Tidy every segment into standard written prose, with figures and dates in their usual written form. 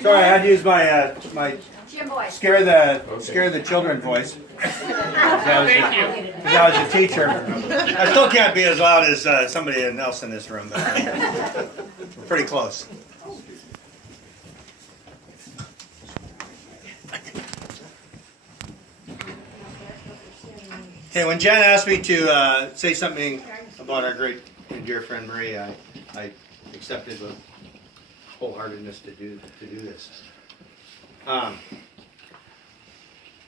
Sorry, I had to use my my Jim Boy. scare the children voice. I was a teacher. I still can't be as loud as somebody else in this room, but we're pretty close. Okay, when Jan asked me to say something about our great and dear friend Marie, I accepted with wholeheartedness to do this.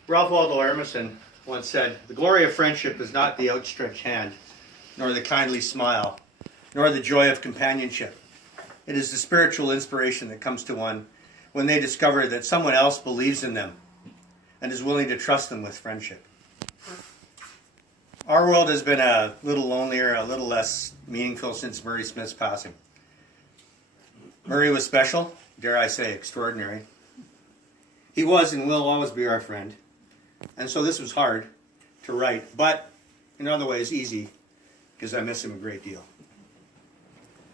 Ralph Waldo Emerson once said, "The glory of friendship is not the outstretched hand, nor the kindly smile, nor the joy of companionship. It is the spiritual inspiration that comes to one when they discover that someone else believes in them and is willing to trust them with friendship." Our world has been a little lonelier, a little less meaningful since Murray Smith's passing. Murray was special, dare I say extraordinary. He was and will always be our friend. And so this was hard to write, but in other ways easy, because I miss him a great deal.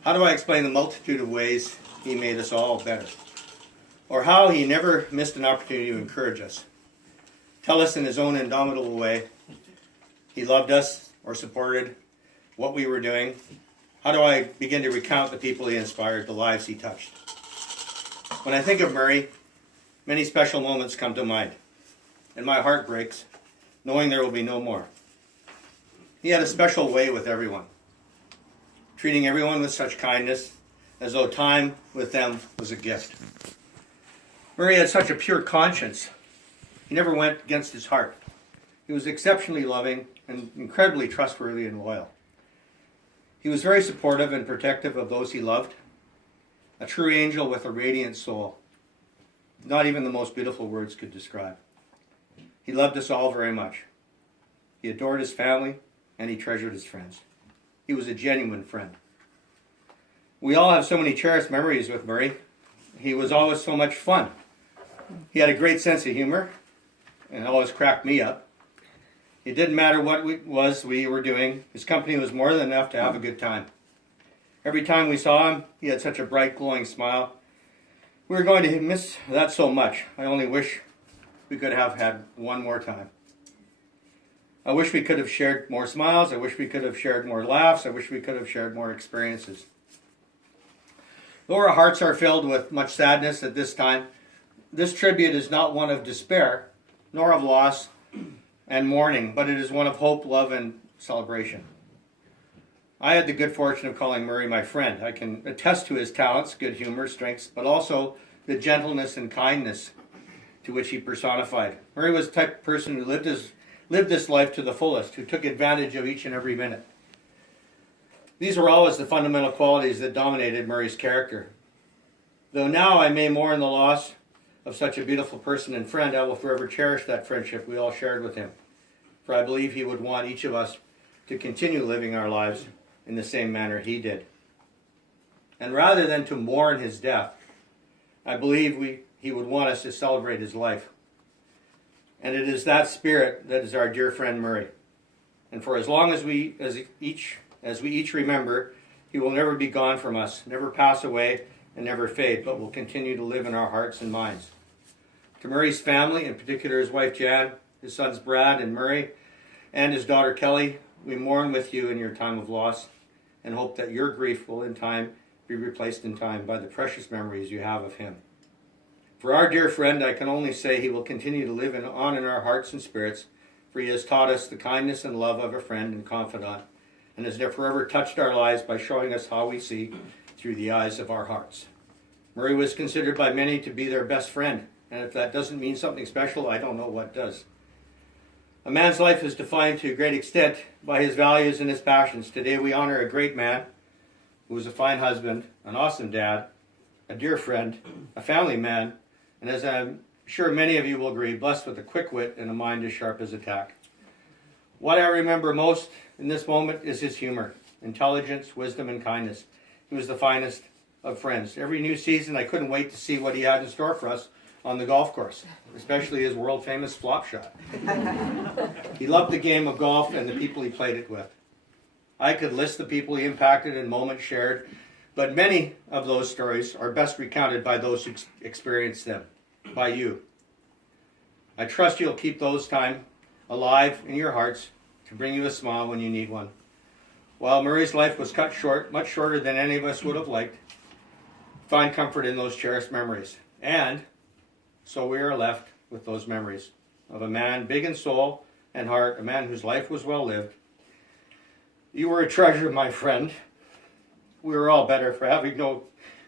How do I explain the multitude of ways he made us all better? Or how he never missed an opportunity to encourage us, tell us in his own indomitable way he loved us or supported what we were doing? How do I begin to recount the people he inspired, the lives he touched? When I think of Murray, many special moments come to mind, and my heart breaks, knowing there will be no more. He had a special way with everyone, treating everyone with such kindness, as though time with them was a gift. Murray had such a pure conscience. He never went against his heart. He was exceptionally loving and incredibly trustworthy and loyal. He was very supportive and protective of those he loved, a true angel with a radiant soul. Not even the most beautiful words could describe. He loved us all very much. He adored his family, and he treasured his friends. He was a genuine friend. We all have so many cherished memories with Murray. He was always so much fun. He had a great sense of humor, and always cracked me up. It didn't matter what we were doing. His company was more than enough to have a good time. Every time we saw him, he had such a bright, glowing smile. We were going to miss that so much. I only wish we could have had one more time. I wish we could have shared more smiles. I wish we could have shared more laughs. I wish we could have shared more experiences. Though our hearts are filled with much sadness at this time, this tribute is not one of despair, nor of loss and mourning, but it is one of hope, love, and celebration. I had the good fortune of calling Murray my friend. I can attest to his talents, good humor, strengths, but also the gentleness and kindness to which he personified. Murray was the type of person who lived this life to the fullest, who took advantage of each and every minute. These were always the fundamental qualities that dominated Murray's character. Though now I may mourn the loss of such a beautiful person and friend, I will forever cherish that friendship we all shared with him. For I believe he would want each of us to continue living our lives in the same manner he did. And rather than to mourn his death, I believe he would want us to celebrate his life. And it is that spirit that is our dear friend Murray. And for as long as we each remember, he will never be gone from us, never pass away, and never fade, but will continue to live in our hearts and minds. To Murray's family, in particular his wife Jan, his sons Brad and Murray, and his daughter Kelly, we mourn with you in your time of loss and hope that your grief will in time be replaced in time by the precious memories you have of him. For our dear friend, I can only say he will continue to live on in our hearts and spirits, for he has taught us the kindness and love of a friend and confidant, and has forever touched our lives by showing us how we see through the eyes of our hearts. Murray was considered by many to be their best friend, and if that doesn't mean something special, I don't know what does. A man's life is defined to a great extent by his values and his passions. Today we honor a great man who was a fine husband, an awesome dad, a dear friend, a family man, and as I'm sure many of you will agree, blessed with a quick wit and a mind as sharp as a tack. What I remember most in this moment is his humor, intelligence, wisdom, and kindness. He was the finest of friends. Every new season, I couldn't wait to see what he had in store for us on the golf course, especially his world-famous flop shot. He loved the game of golf and the people he played it with. I could list the people he impacted and moments shared But many of those stories are best recounted by those who experienced them, by you. I trust you'll keep those time alive in your hearts to bring you a smile when you need one. While Murray's life was cut short, much shorter than any of us would have liked, find comfort in those cherished memories. And so we are left with those memories of a man big in soul and heart, a man whose life was well lived. You were a treasure, my friend. We were all better for having known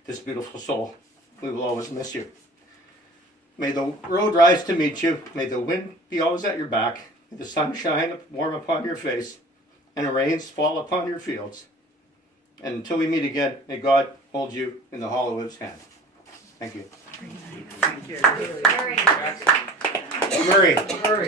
this beautiful soul. We will always miss you. May the road rise to meet you. May the wind be always at your back. May the sun shine warm upon your face, and the rains fall upon your fields. And until we meet again, may God hold you in the hollow of his hand. Thank you. Thank you. Murray.